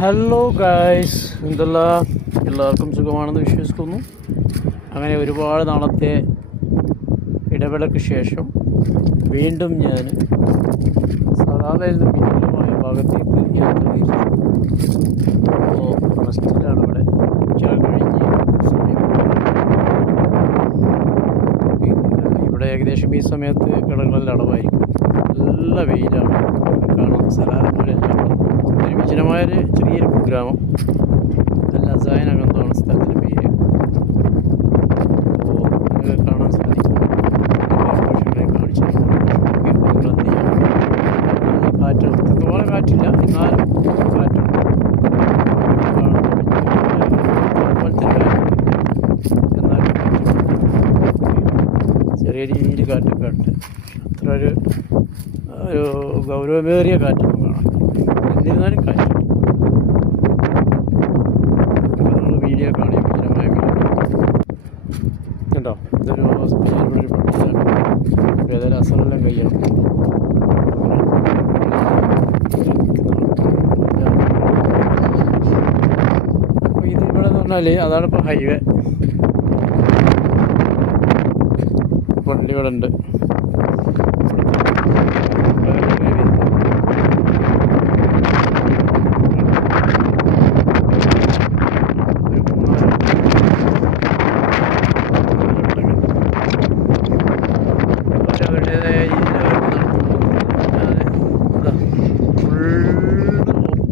Hello guys, എല്ലാവർക്കും സുഖമാണെന്ന് വിശ്വസിക്കുന്നു. അങ്ങനെ ഒരുപാട് നാളത്തെ ഇടവേളയ്ക്ക് ശേഷം വീണ്ടും ഞാൻ സാധാരണയിൽ നിന്ന് വിപുലമായ ഭാഗത്തേക്ക് യാത്ര ചെയ്തു. അപ്പോൾ റെസ്റ്റിലാണ് ഇവിടെ. കഴിഞ്ഞ് സമയം ഇവിടെ ഏകദേശം ഈ സമയത്ത് കടകളിൽ അടവായിരിക്കും. നല്ല വെയിലാണ്. കാണാം സ്ഥലങ്ങളെല്ലാം ഒരു വിജനമായൊരു ചെറിയൊരു കുഗ്രാമം. അൽ അസായൻ അകന്തമാണ് സ്ഥലത്തിൻ്റെ പേര്. അപ്പോൾ നിങ്ങൾക്ക് കാണാൻ സാധിക്കും. കാണിച്ചു കാറ്റുണ്ട്. ഒരുപാട് കാറ്റില്ല, എന്നാലും കാറ്റുണ്ട്. എന്നാലും ചെറിയ രീതിയിൽ കാറ്റൊക്കെ ഉണ്ട്. അത്ര ഒരു ഗൗരവമേറിയ കാറ്റൊന്നും കാണാം. എന്നിരുന്നാലും കാറ്റ് നമ്മൾ വീഡിയോ കാണുക വിജനമായ വീഡിയോ കേട്ടോ. ഇതൊരു ഹോസ്പിറ്റലിൽ പഠിച്ചാണ്. ഏതായാലും അസറെല്ലാം കഴിയണം. അപ്പോൾ ഇത് ഇവിടെ എന്ന് പറഞ്ഞാൽ അതാണിപ്പോൾ ഹൈവേ. വണ്ടികളുണ്ട്.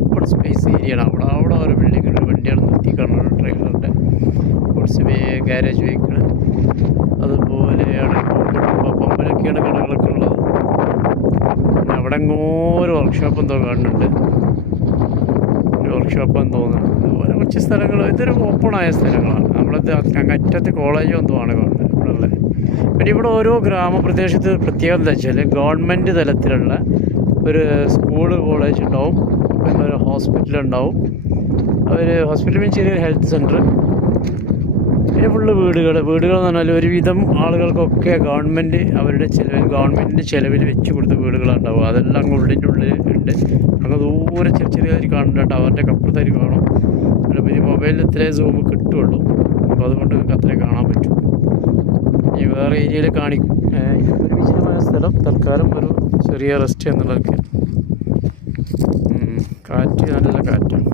ഓപ്പൺ സ്പേസ് ഏരിയയാണ്. അവിടെ ഓരോ ബിൽഡിങ്ങുണ്ട്. വണ്ടിയാണ് നിർത്തി കാണുന്നത്. ട്രെയിലറുണ്ട്, കുറച്ച് ഗാരേജ് വെഹിക്കിൾ. അതുപോലെയാണ് പമ്പിലൊക്കെയാണ് കടകളൊക്കെ ഉള്ളത്. പിന്നെ അവിടെ ഒരു വർക്ക്ഷോപ്പ് എന്തോ കാണുന്നുണ്ട്. ഒരു വർക്ക്ഷോപ്പെന്ന് തോന്നുന്നു. അതുപോലെ കുറച്ച് സ്ഥലങ്ങൾ. ഇതൊരു ഓപ്പണായ സ്ഥലങ്ങളാണ്. നമ്മളത് അങ്ങറ്റത്ത് കോളേജ് എന്തോ ആണ് കാണുന്നത് ഇവിടെ ഉള്ളത്. പിന്നെ ഇവിടെ ഓരോ ഗ്രാമപ്രദേശത്ത് പ്രത്യേകത എന്താ വെച്ചാൽ ഗവൺമെൻറ് തലത്തിലുള്ള ഒരു സ്കൂള് കോളേജ് ഉണ്ടാവും. പിന്നെ ഒരു ഹോസ്പിറ്റലുണ്ടാവും. ഹോസ്പിറ്റൽ മീൻസ് ചെറിയൊരു ഹെൽത്ത് സെൻറ്റർ. പിന്നെ ഫുള്ള് വീടുകൾ എന്ന് പറഞ്ഞാൽ ഒരുവിധം ആളുകൾക്കൊക്കെ ഗവൺമെൻറ്റിൻ്റെ ചിലവിൽ വെച്ച് കൊടുത്ത വീടുകളുണ്ടാവും. അതെല്ലാം അങ്ങ് ഉള്ളിൻ്റെ ഉള്ളിൽ ഉണ്ട്. അങ്ങ് ദൂരെ ചെറിയ കാണുന്നുണ്ട്. അവരുടെ അപ്പുറത്തേക്ക് കാണും. പിന്നെ മൊബൈലിൽ ഇത്രേ സൂം കിട്ടുള്ളൂ. അപ്പോൾ അതുകൊണ്ട് നിങ്ങൾക്ക് അത്രയും കാണാൻ പറ്റും. ഈ വേറെ ഏരിയയിൽ കാണിക്കും. ഒരു വിജനമായ സ്ഥലം. തൽക്കാലം ഒരു ചെറിയ റെസ്റ്റ് എന്നുള്ളതൊക്കെ. കാറ്റ് നല്ല കാറ്റാണ്.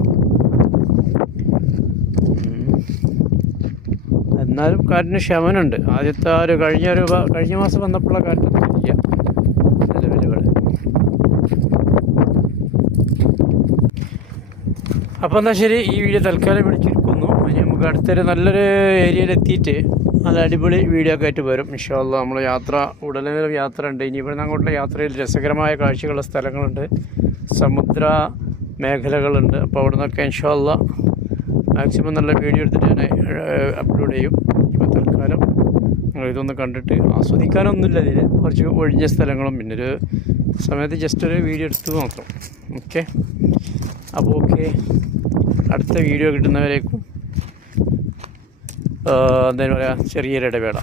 എന്നാലും കാറ്റിന് ശമനമുണ്ട്. ആദ്യത്തെ കഴിഞ്ഞ മാസം വന്നപ്പോഴുള്ള കാറ്റൊന്നും ഇല്ല നിലവിൽ ഇവിടെ. അപ്പോൾ എന്നാൽ ശരി, ഈ വീഡിയോ തൽക്കാലം പിടിച്ചിരിക്കുന്നു. ഇനി നമുക്ക് അടുത്തൊരു നല്ലൊരു ഏരിയയിലെത്തിയിട്ട് നല്ല അടിപൊളി വീഡിയോ ഒക്കെ ആയിട്ട് വരും ഇൻഷാ അല്ലാ. നമ്മൾ ഉടനെ യാത്ര ഉണ്ട്. ഇനി ഇവിടെ അങ്ങോട്ടുള്ള യാത്രയിൽ രസകരമായ കാഴ്ചകളുള്ള സ്ഥലങ്ങളുണ്ട്, സമുദ്ര മേഖലകളുണ്ട്. അപ്പോൾ അവിടെ നിന്നൊക്കെ ഇൻഷാ അല്ലാ മാക്സിമം നല്ല വീഡിയോ എടുത്തിട്ട് ഞാൻ അപ്ലോഡ് ചെയ്യും. ഇപ്പോൾ തൽക്കാലം ഇതൊന്ന് കണ്ടിട്ട് ആസ്വദിക്കാനൊന്നുമില്ല. ഇതിൽ കുറച്ച് ഒഴിഞ്ഞ സ്ഥലങ്ങളും പിന്നെ ഒരു സമയത്ത് ജസ്റ്റ് ഒരു വീഡിയോ എടുത്ത് മാത്രം. ഓക്കെ, അപ്പോൾ ഓക്കെ, അടുത്ത വീഡിയോ കിട്ടുന്നവരേക്കും എന്തായാലും പറയാം, ചെറിയൊരു ഇടവേള.